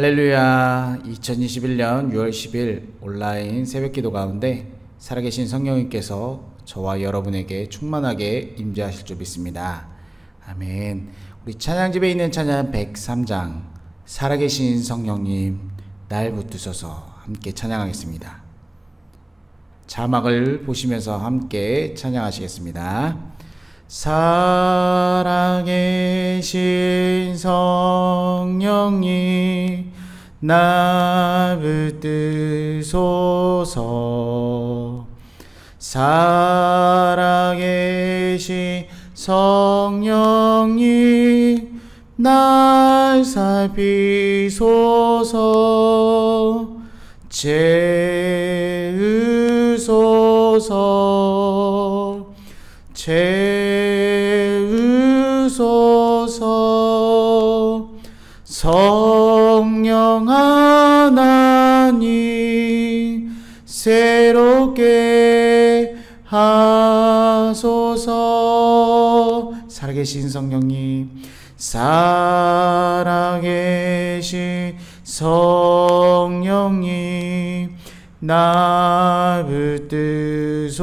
할렐루야. 2021년 6월 10일 온라인 새벽기도 가운데 살아계신 성령님께서 저와 여러분에게 충만하게 임재하실 줄 믿습니다. 아멘. 우리 찬양집에 있는 찬양 103장 살아계신 성령님 날 붙드소서 함께 찬양하겠습니다. 자막을 보시면서 함께 찬양하시겠습니다. 살아계신 성령님 나 붙드소서. 살아계신 성령님 날 살피소서. 채우소서. 채우소서. 성령 하나님 새롭게 하소서. 살아계신 성령님 살아계신 성령님 나 붙드소서.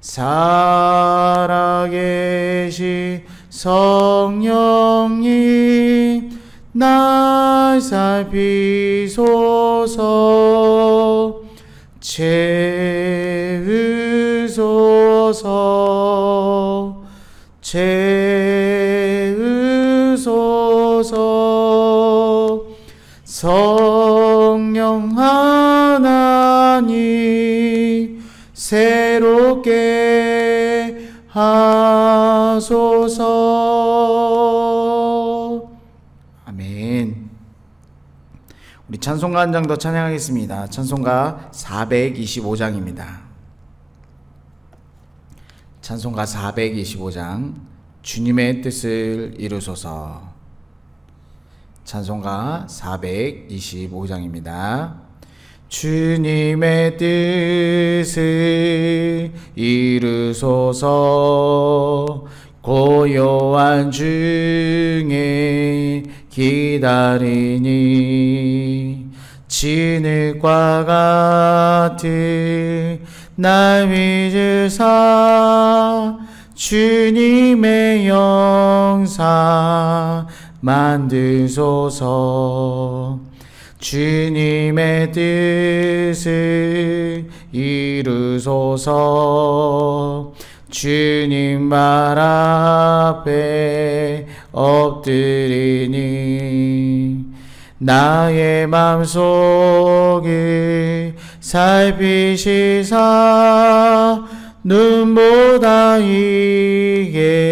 살아계신 성령님 날 살피소서. 채우소서. 채우소서. 성령 하나님 새롭게 하소서. 아멘. 우리 찬송가 한 장 더 찬양하겠습니다. 찬송가 425장입니다. 찬송가 425장 주님의 뜻을 이루소서. 찬송가 425장입니다. 주님의 뜻을 이루소서. 고요한 중에 기다리니 진흙과 같은 날 믿으사 주님의 영상 만드소서. 주님의 뜻을 이루소서. 주님 발 앞에 엎드리니 나의 맘속을 살피시사 눈보다 이게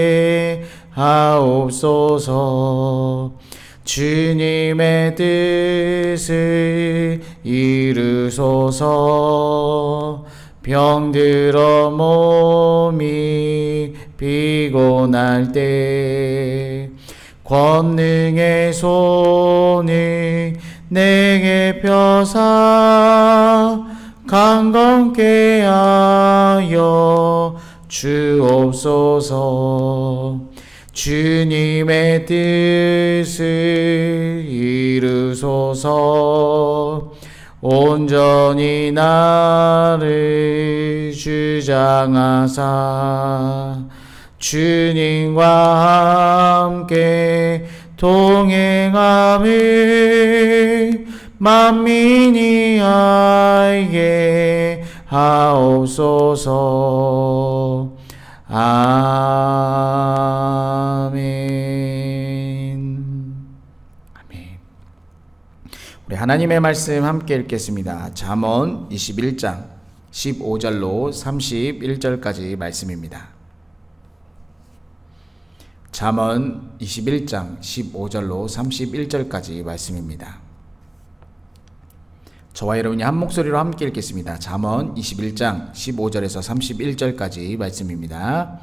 하옵소서. 주님의 뜻을 이루소서. 병들어 몸이 피곤할 때 권능의 손을 내게 펴사 강건케 하여 주옵소서. 주님의 뜻을 이루소서. 온전히 나를 주장하사 주님과 함께 동행함을 만민이 알게 하옵소서. 아멘. 아멘. 우리 하나님의 말씀 함께 읽겠습니다. 잠언 21장 15절로 31절까지 말씀입니다. 잠언 21장 15절로 31절까지 말씀입니다. 저와 여러분이 한 목소리로 함께 읽겠습니다. 잠언 21장 15절에서 31절까지 말씀입니다.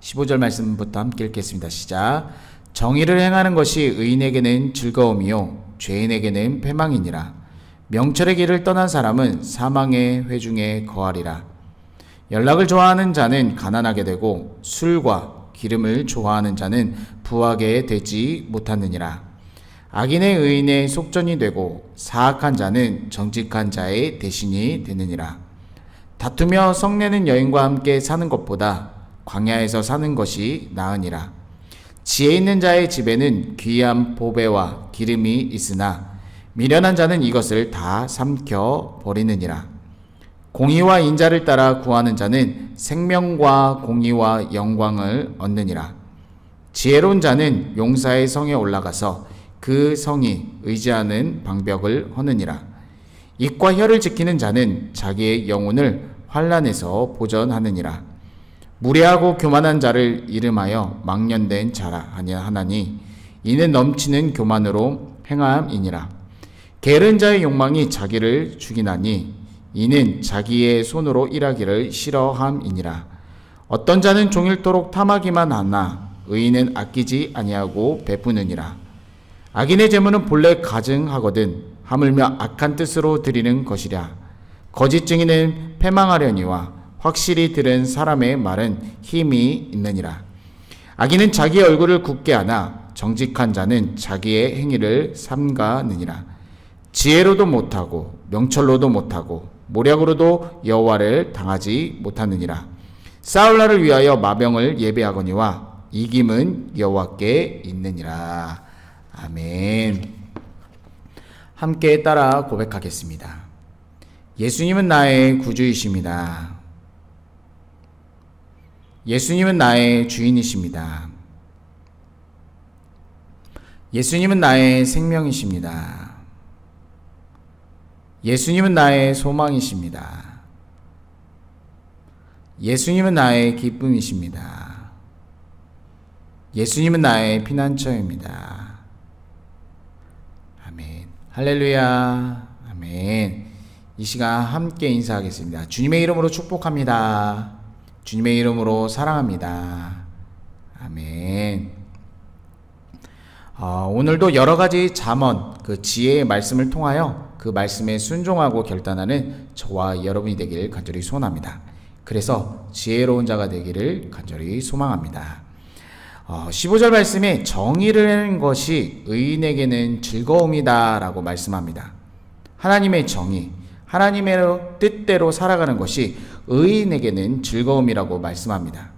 15절 말씀부터 함께 읽겠습니다. 시작. 정의를 행하는 것이 의인에게는 즐거움이요 죄인에게는 패망이니라. 명철의 길을 떠난 사람은 사망의 회중에 거하리라. 연락을 좋아하는 자는 가난하게 되고 술과 기름을 좋아하는 자는 부하게 되지 못하느니라. 악인의 의인의 속전이 되고 사악한 자는 정직한 자의 대신이 되느니라. 다투며 성내는 여인과 함께 사는 것보다 광야에서 사는 것이 나으니라. 지혜 있는 자의 집에는 귀한 보배와 기름이 있으나 미련한 자는 이것을 다 삼켜 버리느니라. 공의와 인자를 따라 구하는 자는 생명과 공의와 영광을 얻느니라. 지혜로운 자는 용사의 성에 올라가서 그 성이 의지하는 방벽을 허느니라. 입과 혀를 지키는 자는 자기의 영혼을 환난에서 보전하느니라. 무례하고 교만한 자를 이름하여 막년된 자라 하나니 이는 넘치는 교만으로 행함이니라. 게으른 자의 욕망이 자기를 죽이나니 이는 자기의 손으로 일하기를 싫어함이니라. 어떤 자는 종일토록 탐하기만 하나 의인은 아끼지 아니하고 베푸느니라. 악인의 재물은 본래 가증하거든 하물며 악한 뜻으로 드리는 것이랴. 거짓 증인은 패망하려니와 확실히 들은 사람의 말은 힘이 있느니라. 악인은 자기의 얼굴을 굳게 하나 정직한 자는 자기의 행위를 삼가느니라. 지혜로도 못하고 명철로도 못하고 모략으로도 여호와를 당하지 못하느니라. 싸울 날을 위하여 마병을 예배하거니와 이김은 여호와께 있느니라. 아멘. 함께 따라 고백하겠습니다. 예수님은 나의 구주이십니다. 예수님은 나의 주인이십니다. 예수님은 나의 생명이십니다. 예수님은 나의 소망이십니다. 예수님은 나의 기쁨이십니다. 예수님은 나의 피난처입니다. 아멘. 할렐루야. 아멘. 이 시간 함께 인사하겠습니다. 주님의 이름으로 축복합니다. 주님의 이름으로 사랑합니다. 아멘. 오늘도 여러 가지 잠언, 그 지혜의 말씀을 통하여 그 말씀에 순종하고 결단하는 저와 여러분이 되기를 간절히 소원합니다. 그래서 지혜로운 자가 되기를 간절히 소망합니다. 15절 말씀에 정의를 하는 것이 의인에게는 즐거움이다 라고 말씀합니다. 하나님의 정의, 하나님의 뜻대로 살아가는 것이 의인에게는 즐거움이라고 말씀합니다.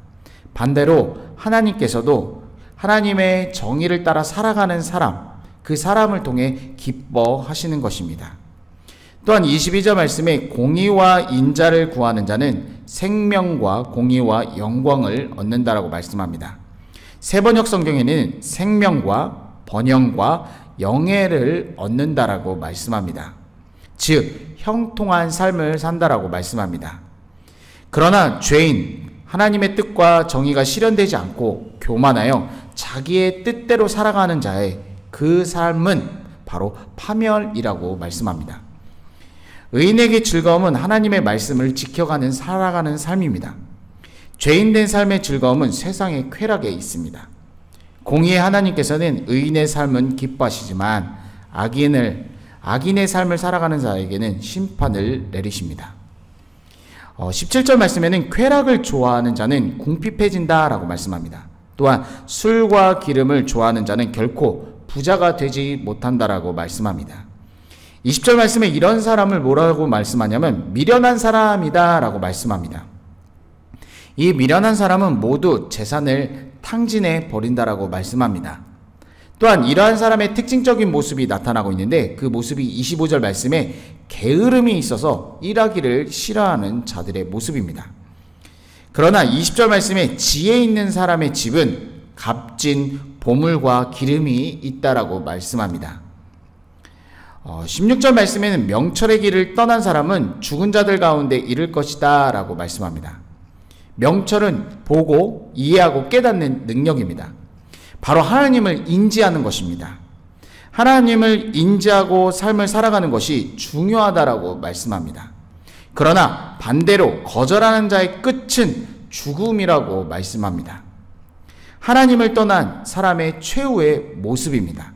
반대로 하나님께서도 하나님의 정의를 따라 살아가는 사람, 그 사람을 통해 기뻐하시는 것입니다. 또한 22절 말씀에 공의와 인자를 구하는 자는 생명과 공의와 영광을 얻는다라고 말씀합니다. 세번역 성경에는 생명과 번영과 영예를 얻는다라고 말씀합니다. 즉 형통한 삶을 산다라고 말씀합니다. 그러나 죄인, 하나님의 뜻과 정의가 실현되지 않고 교만하여 자기의 뜻대로 살아가는 자의 그 삶은 바로 파멸이라고 말씀합니다. 의인에게 즐거움은 하나님의 말씀을 지켜가는 살아가는 삶입니다. 죄인된 삶의 즐거움은 세상의 쾌락에 있습니다. 공의의 하나님께서는 의인의 삶은 기뻐하시지만 악인의 삶을 살아가는 자에게는 심판을 내리십니다. 17절 말씀에는 쾌락을 좋아하는 자는 궁핍해진다 라고 말씀합니다. 또한 술과 기름을 좋아하는 자는 결코 부자가 되지 못한다라고 말씀합니다. 20절 말씀에 이런 사람을 뭐라고 말씀하냐면 미련한 사람이다 라고 말씀합니다. 이 미련한 사람은 모두 재산을 탕진해 버린다라고 말씀합니다. 또한 이러한 사람의 특징적인 모습이 나타나고 있는데 그 모습이 25절 말씀에 게으름이 있어서 일하기를 싫어하는 자들의 모습입니다. 그러나 20절 말씀에 지혜 있는 사람의 집은 값진 보물과 기름이 있다라고 말씀합니다. 16절 말씀에는 명철의 길을 떠난 사람은 죽은 자들 가운데 이를 것이다 라고 말씀합니다. 명철은 보고 이해하고 깨닫는 능력입니다. 바로 하나님을 인지하는 것입니다. 하나님을 인지하고 삶을 살아가는 것이 중요하다라고 말씀합니다. 그러나 반대로 거절하는 자의 끝은 죽음이라고 말씀합니다. 하나님을 떠난 사람의 최후의 모습입니다.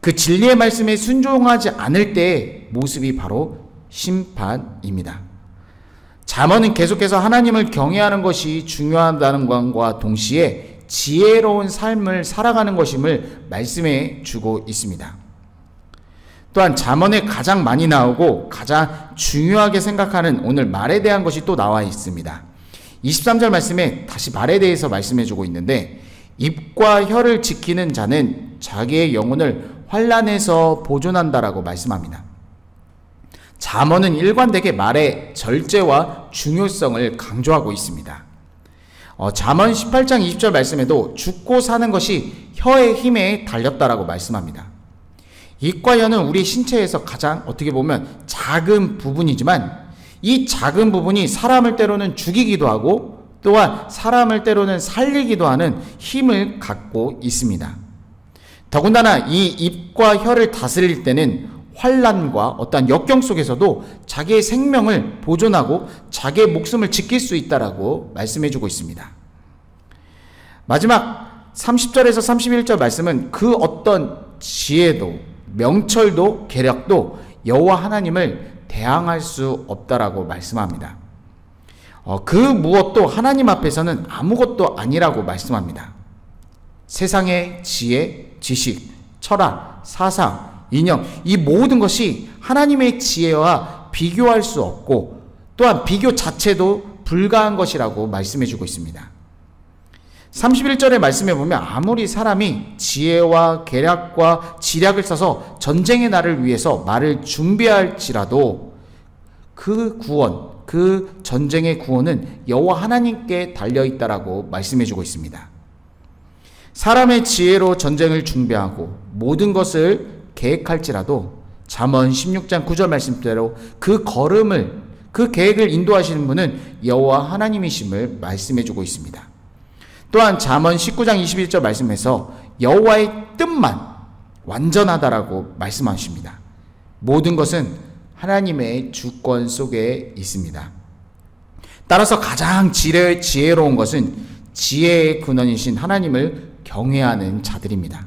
그 진리의 말씀에 순종하지 않을 때의 모습이 바로 심판입니다. 잠언은 계속해서 하나님을 경외하는 것이 중요하다는 것과 동시에 지혜로운 삶을 살아가는 것임을 말씀해 주고 있습니다. 또한 잠언에 가장 많이 나오고 가장 중요하게 생각하는 오늘 말에 대한 것이 또 나와 있습니다. 23절 말씀에 다시 말에 대해서 말씀해 주고 있는데, 입과 혀를 지키는 자는 자기의 영혼을 환난에서 보존한다라고 말씀합니다. 잠언은 일관되게 말의 절제와 중요성을 강조하고 있습니다. 잠언 18장 20절 말씀에도 죽고 사는 것이 혀의 힘에 달렸다라고 말씀합니다. 입과 혀는 우리 신체에서 가장 어떻게 보면 작은 부분이지만, 이 작은 부분이 사람을 때로는 죽이기도 하고 또한 사람을 때로는 살리기도 하는 힘을 갖고 있습니다. 더군다나 이 입과 혀를 다스릴 때는 환난과 어떠한 역경 속에서도 자기의 생명을 보존하고 자기의 목숨을 지킬 수 있다라고 말씀해 주고 있습니다. 마지막 30절에서 31절 말씀은 그 어떤 지혜도 명철도 계략도 여호와 하나님을 대항할 수 없다라고 말씀합니다. 그 무엇도 하나님 앞에서는 아무것도 아니라고 말씀합니다. 세상의 지혜, 지식, 철학, 사상, 이념, 이 모든 것이 하나님의 지혜와 비교할 수 없고 또한 비교 자체도 불가한 것이라고 말씀해 주고 있습니다. 31절의 말씀에 보면 아무리 사람이 지혜와 계략과 지략을 써서 전쟁의 날을 위해서 말을 준비할지라도 그 구원, 그 전쟁의 구원은 여호와 하나님께 달려있다라고 말씀해 주고 있습니다. 사람의 지혜로 전쟁을 준비하고 모든 것을 계획할지라도 잠언 16장 9절 말씀대로 그 걸음을, 그 계획을 인도하시는 분은 여호와 하나님이심을 말씀해 주고 있습니다. 또한 잠언 19장 21절 말씀에서 여호와의 뜻만 완전하다라고 말씀하십니다. 모든 것은 하나님의 주권 속에 있습니다. 따라서 가장 지혜로운 것은 지혜의 근원이신 하나님을 경외하는 자들입니다.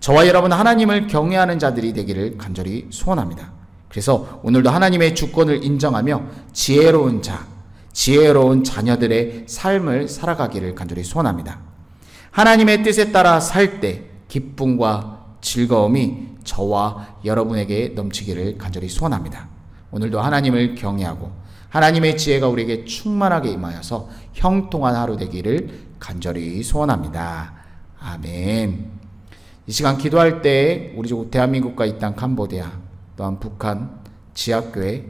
저와 여러분 하나님을 경외하는 자들이 되기를 간절히 소원합니다. 그래서 오늘도 하나님의 주권을 인정하며 지혜로운 자, 지혜로운 자녀들의 삶을 살아가기를 간절히 소원합니다. 하나님의 뜻에 따라 살 때 기쁨과 즐거움이 저와 여러분에게 넘치기를 간절히 소원합니다. 오늘도 하나님을 경외하고 하나님의 지혜가 우리에게 충만하게 임하여서 형통한 하루 되기를 간절히 소원합니다. 아멘. 이 시간 기도할 때 우리 대한민국과 이 땅 캄보디아, 또한 북한, 지하교회,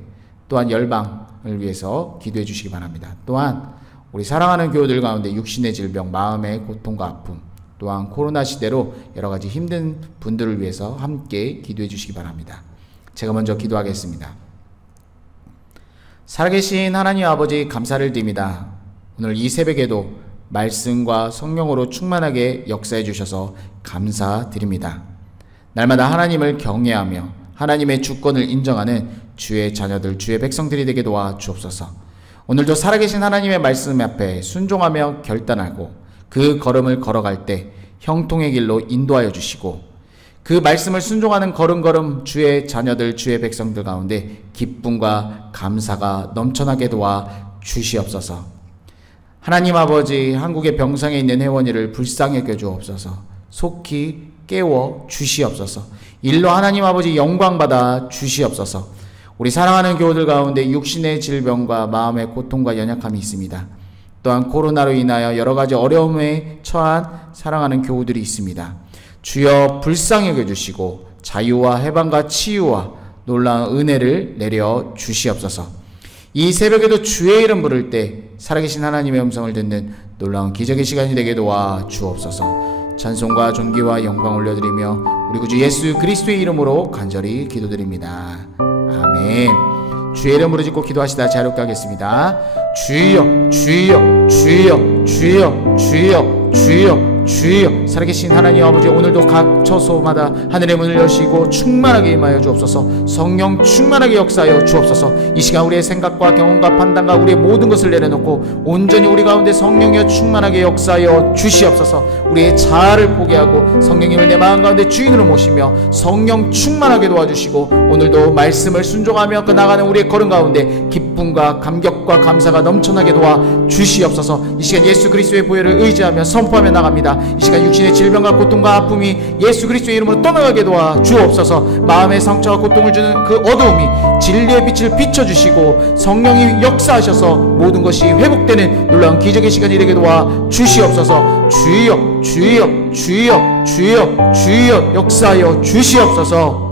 또한 열방을 위해서 기도해 주시기 바랍니다. 또한 우리 사랑하는 교우들 가운데 육신의 질병, 마음의 고통과 아픔, 또한 코로나 시대로 여러 가지 힘든 분들을 위해서 함께 기도해 주시기 바랍니다. 제가 먼저 기도하겠습니다. 살아계신 하나님 아버지 감사를 드립니다. 오늘 이 새벽에도 말씀과 성령으로 충만하게 역사해 주셔서 감사드립니다. 날마다 하나님을 경외하며 하나님의 주권을 인정하는 주의 자녀들, 주의 백성들이 되게 도와 주옵소서. 오늘도 살아계신 하나님의 말씀 앞에 순종하며 결단하고 그 걸음을 걸어갈 때 형통의 길로 인도하여 주시고 그 말씀을 순종하는 걸음걸음 주의 자녀들, 주의 백성들 가운데 기쁨과 감사가 넘쳐나게 도와 주시옵소서. 하나님 아버지, 한국의 병상에 있는 혜원이를 불쌍히 여겨 주옵소서. 속히 깨워 주시옵소서. 일로 하나님 아버지 영광받아 주시옵소서. 우리 사랑하는 교우들 가운데 육신의 질병과 마음의 고통과 연약함이 있습니다. 또한 코로나로 인하여 여러 가지 어려움에 처한 사랑하는 교우들이 있습니다. 주여 불쌍히 여겨주시고 자유와 해방과 치유와 놀라운 은혜를 내려 주시옵소서. 이 새벽에도 주의 이름 부를 때 살아계신 하나님의 음성을 듣는 놀라운 기적의 시간이 되게 도와 주옵소서. 찬송과 존귀와 영광 올려드리며 우리 구주 예수 그리스도의 이름으로 간절히 기도드립니다. 아멘. 주의 이름 부르짖고 기도하시다 자유롭게 하겠습니다. 주여 주여 주여 주여 주여 주여 주여. 살아계신 하나님 아버지, 오늘도 각 처소마다 하늘의 문을 여시고 충만하게 임하여 주옵소서. 성령 충만하게 역사하여 주옵소서. 이 시간 우리의 생각과 경험과 판단과 우리의 모든 것을 내려놓고 온전히 우리 가운데 성령이여 충만하게 역사하여 주시옵소서. 우리의 자아를 포기하고 성령님을 내 마음 가운데 주인으로 모시며 성령 충만하게 도와주시고, 오늘도 말씀을 순종하며 그 나가는 우리의 걸음 가운데 기쁨과 감격과 감사가 넘쳐나게 도와 주시옵소서. 이 시간 예수 그리스도의 보혈을 의지하며 선포하며 나갑니다. 이 시간 육신의 질병과 고통과 아픔이 예수 그리스도의 이름으로 떠나가게 도와 주옵소서. 마음의 상처와 고통을 주는 그 어두움이 진리의 빛을 비춰주시고 성령이 역사하셔서 모든 것이 회복되는 놀라운 기적의 시간이 되게 도와 주시옵소서. 주여 주여 주여 주여 주여 역사하여 주시옵소서.